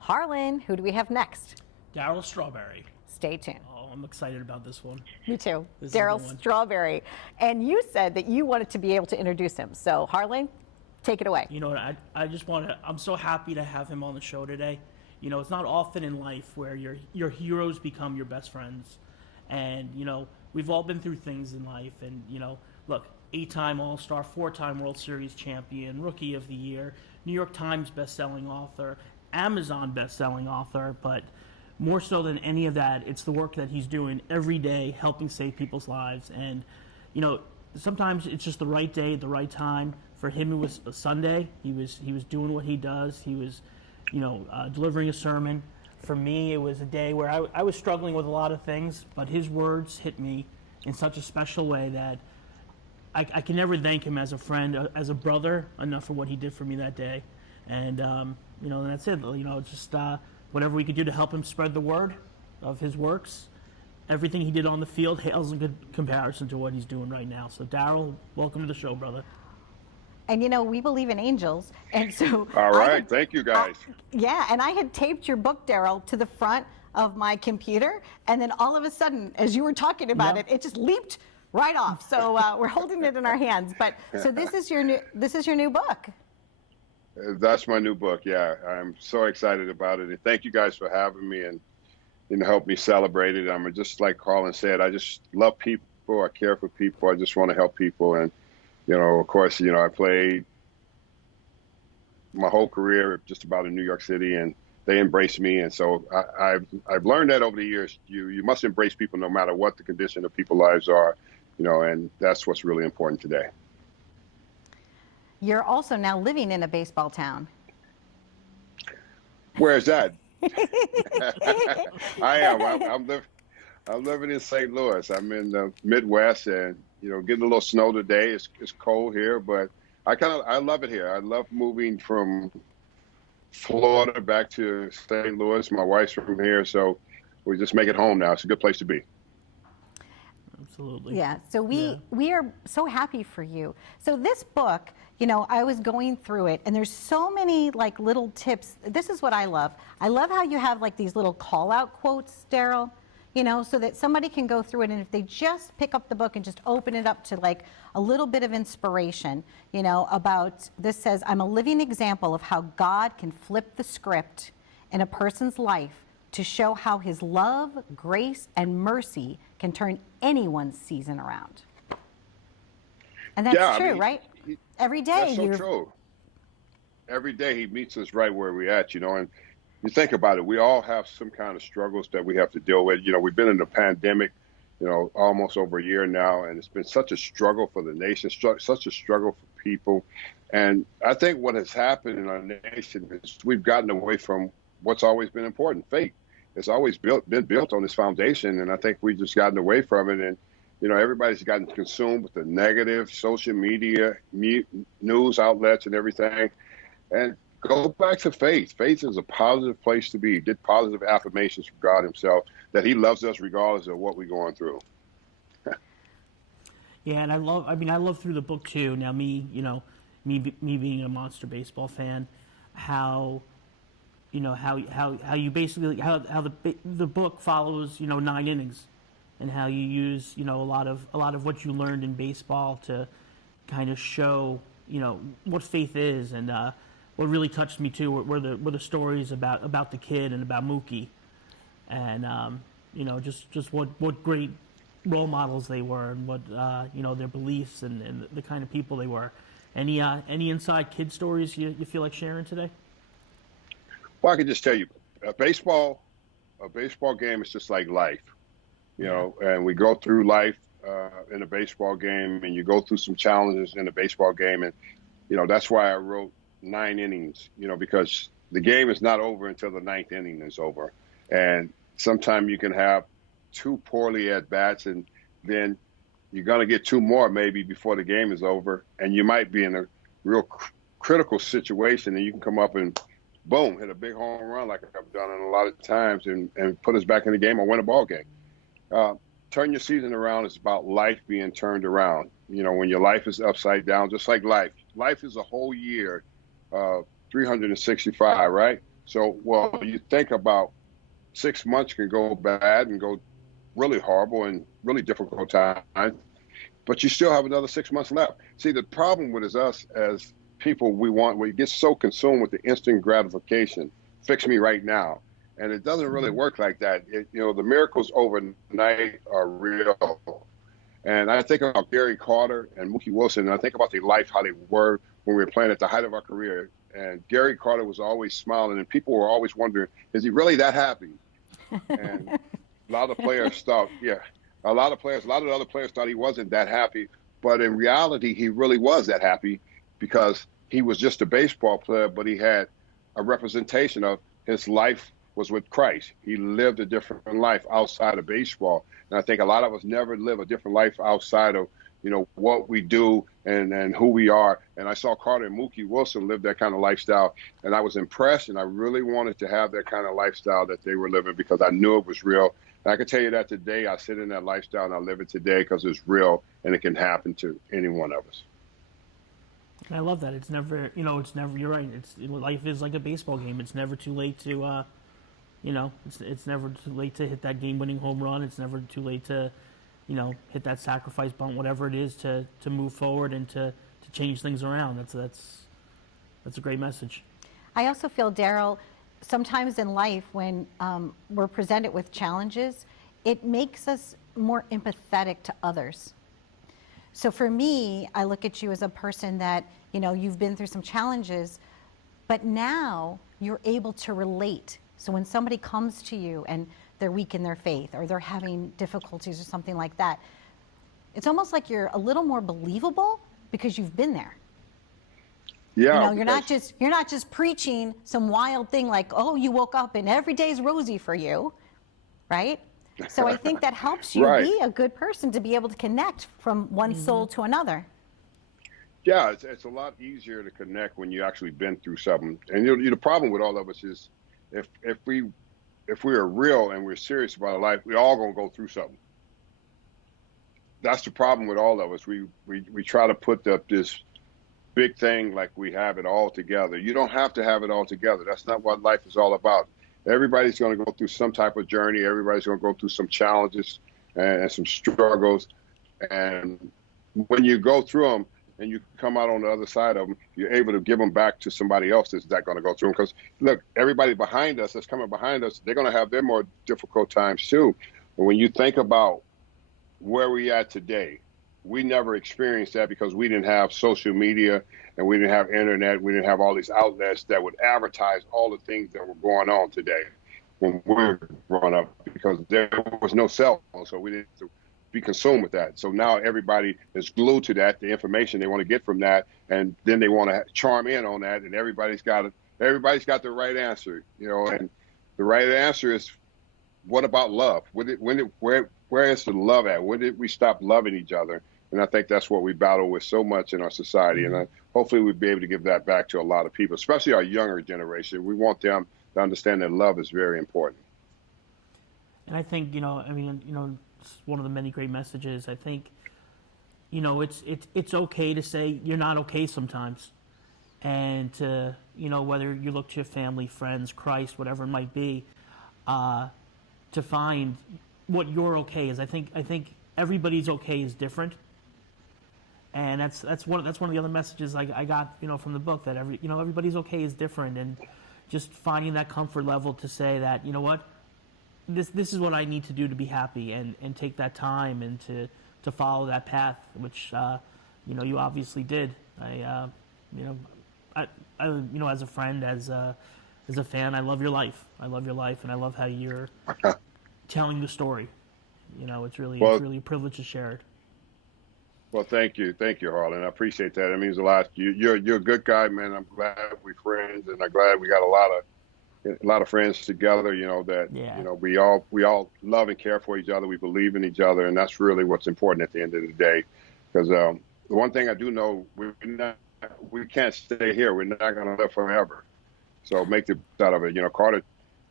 Harlan, who do we have next? Darryl Strawberry. Stay tuned. Oh, I'm excited about this one. Me too. This Darryl is the one. Strawberry. And you said that you wanted to be able to introduce him. So Harlan, take it away. You know what? I just want to. I'm so happy to have him on the show today. You know, it's not often in life where your heroes become your best friends, and you know we've all been through things in life. And you know, look, 8-time All-Star, 4-time World Series champion, Rookie of the Year, New York Times best-selling author, Amazon best-selling author, but more so than any of that, it's the work that he's doing every day, helping save people's lives. And you know, sometimes it's just the right day, the right time. For him, it was a Sunday. He was doing what he does. He was, you know, delivering a sermon. For me, it was a day where I was struggling with a lot of things, but his words hit me in such a special way that I can never thank him as a friend, as a brother, enough for what he did for me that day. And, you know, that's it. You know, just whatever we could do to help him spread the word of his works. Everything he did on the field hails in good comparison to what he's doing right now. So, Daryl, welcome to the show, brother. And you know, we believe in angels, and so all right, thank you guys. Yeah, and I had taped your book, Daryl, to the front of my computer, and then all of a sudden, as you were talking about it just leaped right off. So we're holding it in our hands. But so this is your new book. That's my new book. Yeah, I'm so excited about it, and thank you guys for having me and help me celebrate it. I'm just like Harlan said, I just love people. I care for people. I just want to help people. And you know, of course, you know, I played my whole career just about in New York City, and they embraced me. And so I've learned that over the years. You must embrace people no matter what the condition of people's lives are, you know, and that's what's really important today. You're also now living in a baseball town. Where is that? I am. I'm living in St. Louis. I'm in the Midwest, and you know, getting a little snow today. It's cold here, but I love it here. I love moving from Florida back to St. Louis. My wife's from here, so we just make it home now. It's a good place to be. Absolutely. Yeah. So we are so happy for you. So this book, you know, I was going through it, and there's so many like little tips. This is what I love. I love how you have like these little call out quotes, Daryl. You know, so that somebody can go through it, and if they just pick up the book and just open it up to like a little bit of inspiration, you know, about this says, I'm a living example of how God can flip the script in a person's life to show how his love, grace, and mercy can turn anyone's season around. And that's true, right? Every day. That's so true. Every day he meets us right where we're at, you know, and you think about it, we all have some kind of struggles that we have to deal with. You know, we've been in a pandemic, you know, almost over a year now, and it's been such a struggle for the nation, such a struggle for people. And I think what has happened in our nation is we've gotten away from what's always been important, faith. It's always been built on this foundation, and I think we've just gotten away from it. And, you know, everybody's gotten consumed with the negative social media, news outlets and everything. And go back to faith. Faith is a positive place to be. Get positive affirmations from God himself that he loves us regardless of what we're going through. Yeah, and I love through the book too. Now me being a monster baseball fan, how you basically how the book follows, you know, 9 innings, and how you use, you know, a lot of what you learned in baseball to kind of show, you know, what faith is. And what really touched me too were the stories about the kid and about Mookie, and you know, just what great role models they were, and what you know, their beliefs and the kind of people they were. Any inside kid stories you feel like sharing today? Well, I can just tell you, a baseball game is just like life, you know, and we go through life in a baseball game, and you go through some challenges in a baseball game, and you know, that's why I wrote 9 innings, you know, because the game is not over until the 9th inning is over. And sometimes you can have 2 poorly at bats, and then you're going to get 2 more maybe before the game is over. And you might be in a real critical situation, and you can come up and boom, hit a big home run like I've done a lot of times, and put us back in the game or win a ball game. Turn your season around is about life being turned around. You know, when your life is upside down, just like life is a whole year 365, right? So, well, you think about 6 months can go bad and go really horrible and really difficult times, but you still have another 6 months left. See, the problem with is us as people, we get so consumed with the instant gratification, fix me right now. And it doesn't really work like that. The miracles overnight are real. And I think about Gary Carter and Mookie Wilson, and I think about their life, how they were when we were playing at the height of our career. And Gary Carter was always smiling, and people were always wondering, is he really that happy? And a lot of players thought, a lot of the other players thought he wasn't that happy. But in reality, he really was that happy because he was just a baseball player, but he had a representation of his life was with Christ. He lived a different life outside of baseball. And I think a lot of us never live a different life outside of, what we do and who we are. And I saw Carter and Mookie Wilson live that kind of lifestyle. And I was impressed, and I really wanted to have that kind of lifestyle that they were living because I knew it was real. And I can tell you that today, I sit in that lifestyle and I live it today because it's real and it can happen to any one of us. I love that. It's never, you're right. Life is like a baseball game. It's never too late to, it's never too late to hit that game-winning home run. It's never too late to, hit that sacrifice bunt, whatever it is, to move forward and to change things around. That's a great message. I also feel, Daryl, sometimes in life when we're presented with challenges, it makes us more empathetic to others. So for me, I look at you as a person that, you've been through some challenges, but now you're able to relate. So when somebody comes to you and they're weak in their faith or they're having difficulties or something like that, it's almost like you're a little more believable because you've been there. Yeah, you're not just preaching some wild thing like, oh, you woke up and every day's rosy for you, right? So I think that helps you Right. be a good person to be able to connect from one soul to another. Yeah, it's a lot easier to connect when you actually been through something. And the problem with all of us is if we are real and we're serious about our life, we all gonna go through something. That's the problem with all of us. We try to put up this big thing like we have it all together. You don't have to have it all together. That's not what life is all about. Everybody's going to go through some type of journey. Everybody's going to go through some challenges and some struggles. And when you go through them and you come out on the other side of them, you're able to give them back to somebody else that's not going to go through them. Because, look, everybody behind us that's coming behind us, they're going to have their more difficult times too. But when you think about where we at today, we never experienced that because we didn't have social media and we didn't have internet. We didn't have all these outlets that would advertise all the things that were going on today when we were growing up because there was no cell phone, so we didn't have to be consumed with that. So now everybody is glued to that, the information they want to get from that, and then they want to charm in on that, and everybody's got the right answer, and the right answer is, what about love? Where is the love at? When did we stop loving each other? And I think that's what we battle with so much in our society. And hopefully we'll be able to give that back to a lot of people, especially our younger generation. We want them to understand that love is very important. And I think, it's one of the many great messages. I think, it's okay to say you're not okay sometimes. And to, whether you look to your family, friends, Christ, whatever it might be, to find what your okay is. I think everybody's okay is different, and that's one of the other messages I got from the book, that everybody's okay is different, and just finding that comfort level to say that this is what I need to do to be happy, and take that time and to follow that path, which you obviously did. I as a friend, as a fan, I love your life. And I love how you're telling the story. It's really a privilege to share it. Well, thank you, Harlan. I appreciate that. It means a lot. You're a good guy, man. I'm glad we're friends, and I'm glad we got a lot of friends together. We all love and care for each other. We believe in each other, and that's really what's important at the end of the day. Because the one thing I do know, we can't stay here. We're not going to live forever. So make the best out of it. Carter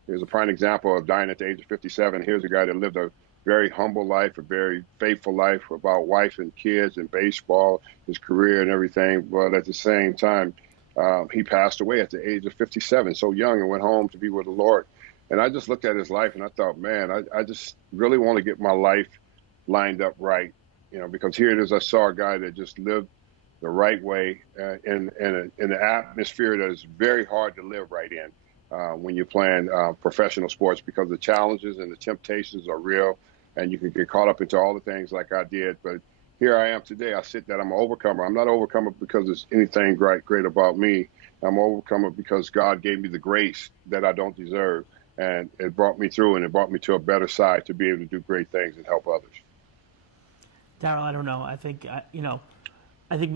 is a prime example of dying at the age of 57. Here's a guy that lived a very humble life, a very faithful life about wife and kids and baseball, his career and everything. But at the same time, he passed away at the age of 57, so young, and went home to be with the Lord. And I just looked at his life and I thought, man, I just really want to get my life lined up right, because here it is. I saw a guy that just lived the right way in an atmosphere that is very hard to live right in when you're playing professional sports, because the challenges and the temptations are real, and you can get caught up into all the things like I did. But here I am today. I sit that I'm an overcomer. I'm not an overcomer because there's anything great about me. I'm an overcomer because God gave me the grace that I don't deserve. And it brought me through, and it brought me to a better side to be able to do great things and help others. Daryl, I don't know. I think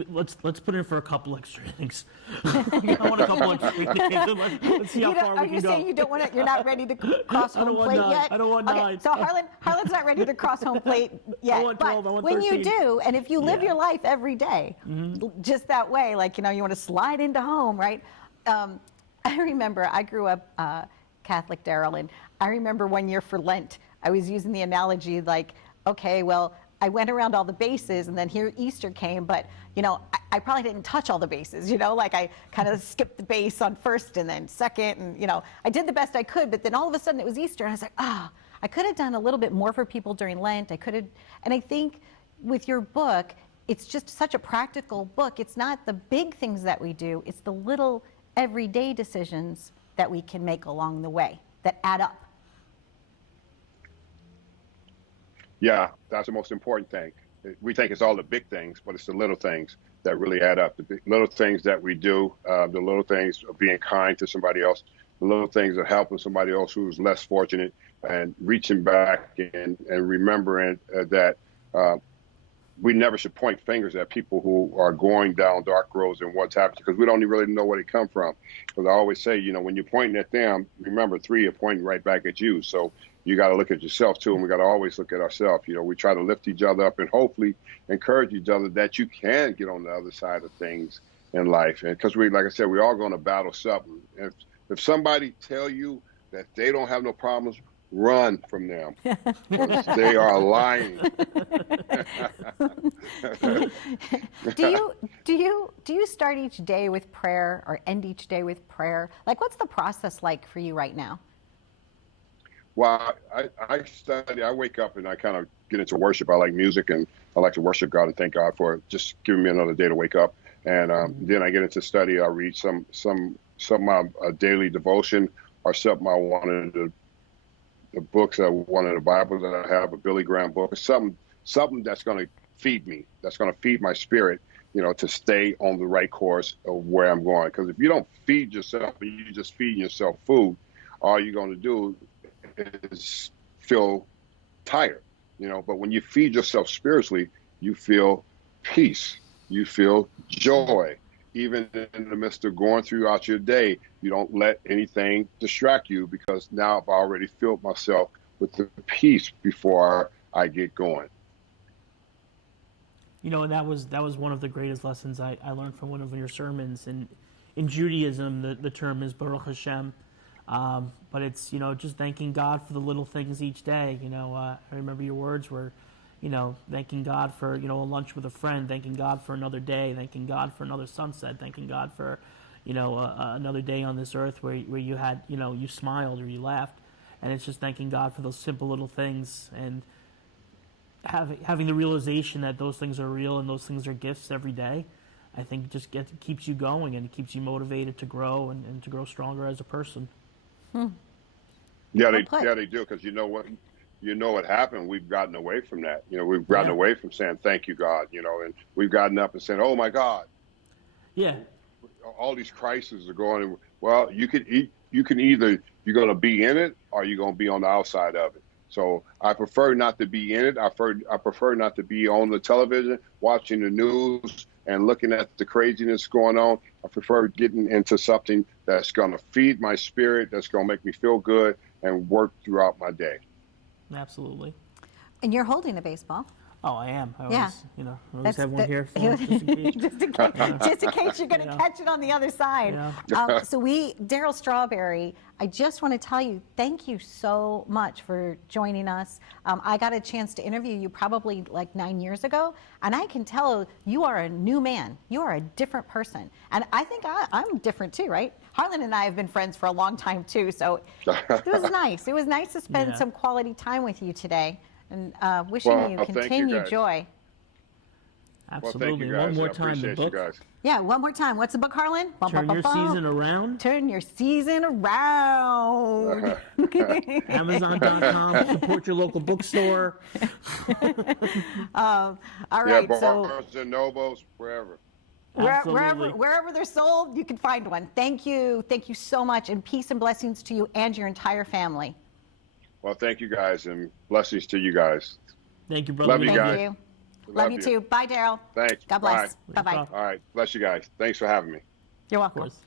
let's put in for a couple extra innings. I want a couple extra innings. Let's see how far we can go. Are you saying you don't want to? You're not ready to cross home plate yet? I don't want 9. So Harlan's not ready to cross home plate yet. I want 12. But I want when 13. you do, and if you live your life every day, just that way, like you want to slide into home, right? I remember I grew up Catholic, Daryl, and I remember one year for Lent, I was using the analogy like, okay, well, I went around all the bases, and then here Easter came, but I probably didn't touch all the bases, like I kind of skipped the base on first and then second, and I did the best I could, but then all of a sudden it was Easter, and I was like, I could have done a little bit more for people during Lent. I could have, and I think with your book, it's just such a practical book. It's not the big things that we do, it's the little everyday decisions that we can make along the way that add up. Yeah, that's the most important thing. We think it's all the big things, but it's the little things that really add up. The little things that we do, the little things of being kind to somebody else, the little things of helping somebody else who's less fortunate, and reaching back and remembering that we never should point fingers at people who are going down dark roads and what's happening, because we don't even really know where they come from. Because I always say, when you're pointing at them, remember 3 are pointing right back at you. So you got to look at yourself too, and we got to always look at ourselves. We try to lift each other up and hopefully encourage each other that you can get on the other side of things in life. And because like I said, we're all going to battle something. If somebody tell you that they don't have no problems, run from them. They are lying. Do you start each day with prayer or end each day with prayer? Like, what's the process like for you right now? Well, I study. I wake up and I kind of get into worship. I like music, and I like to worship God and thank God for just giving me another day to wake up. And then I get into study. I read some of my daily devotion, or something I wanted to. The books, one of the Bibles that I have, a Billy Graham book, something that's going to feed me, that's going to feed my spirit, to stay on the right course of where I'm going. Because if you don't feed yourself and you just feed yourself food, all you're going to do is feel tired, But when you feed yourself spiritually, you feel peace, you feel joy. Even in the midst of going throughout your day, you don't let anything distract you, because now I've already filled myself with the peace before I get going. And that was one of the greatest lessons I learned from one of your sermons. And in Judaism, the term is Baruch Hashem, but it's just thanking God for the little things each day. I remember your words were, thanking God for, a lunch with a friend, thanking God for another day, thanking God for another sunset, thanking God for, another day on this earth where you had, you smiled or you laughed. And it's just thanking God for those simple little things, and having the realization that those things are real and those things are gifts every day. I think just keeps you going, and it keeps you motivated to grow and to grow stronger as a person. Yeah, they do, because what happened. We've gotten away from that. We've gotten away from saying thank you, God. And we've gotten up and saying, oh my God. Yeah. All these crises are going. Well, you can either you're going to be in it or you're going to be on the outside of it. So I prefer not to be in it. I prefer not to be on the television watching the news and looking at the craziness going on. I prefer getting into something that's going to feed my spirit, that's going to make me feel good and work throughout my day. Absolutely. And you're holding a baseball. Oh, I am. I Yeah. always, I always have one the- here for just in case. just in case you're going to catch it on the other side. Yeah. So Darryl Strawberry, I just want to tell you, thank you so much for joining us. I got a chance to interview you probably like 9 years ago, and I can tell you are a new man. You are a different person. And I think I'm different too, right? Harlan and I have been friends for a long time too, so it was nice. It was nice to spend some quality time with you today. And wishing you thank you, continued guys. joy. Absolutely. Well, thank you guys. One more I time, the appreciate book. you guys. Yeah, one more time. What's the book, Harlan? Turn Your Season Around. Turn your season around. Amazon.com. Support your local bookstore. All right. Yeah, So Barnes and Nobles, wherever. wherever they're sold, you can find one. Thank you. Thank you so much. And peace and blessings to you and your entire family. Well, thank you guys, and blessings to you guys. Thank you, brother. Love you Thank guys. you. Love you too. Bye, Daryl. Thanks. God bless. Bye. Bye-bye. All right. Bless you guys. Thanks for having me. You're Of welcome. course.